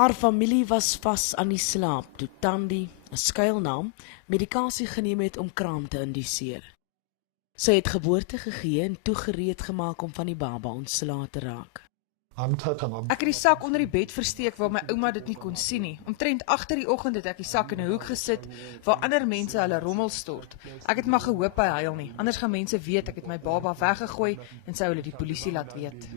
Haar familie was vas aan die slaap toe Tandi, 'n skuilnaam, medikasie geneem het om kraam te induseer. Sy het geboorte gegee en toegereed gemaak om van die baba ontslae te raak. Ek het die sak onder die bed versteek waar my ouma dit nie kon sien nie. Omtrent agter die oggend het ek die sak in 'n hoek gesit waar ander mense hulle rommel stort. Ek het maar gehoop hy huil nie. Anders gaan mense weet ek het my baba weggegooi en sou hulle die polisie laat weet.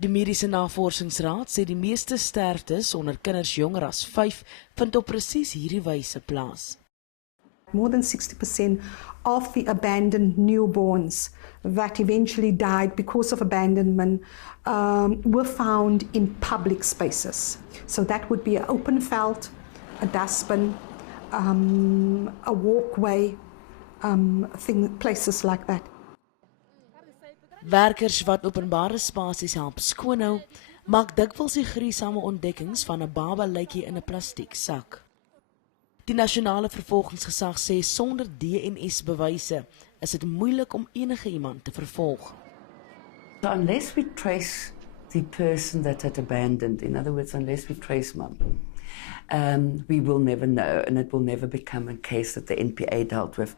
Die Mediese Navorsingsraad sê die meeste sterftes onder kinders jonger as 5 vind op presies hierdie wyse plaas. More than 60% of the abandoned newborns that eventually died because of abandonment were found in public spaces. So that would be an open veld, a dustbin, a walkway, places like that. Werkers wat openbare spasies help skoonhou, maak dikwels die gruisame ontdekkings van 'n baba lykie in 'n plastiek sak. Die nasionale vervolgingsgesag sê sonder DNS-bewyse is dit moeilik om enige iemand te vervolg. So unless we trace the person that had abandoned, in other words, unless we trace mum, we will never know, and it will never become a case that the NPA dealt with.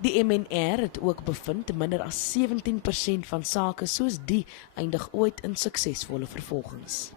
Die MNR het ook bevind minder as 17% van sake soos die eindig ooit in suksesvolle vervolgings.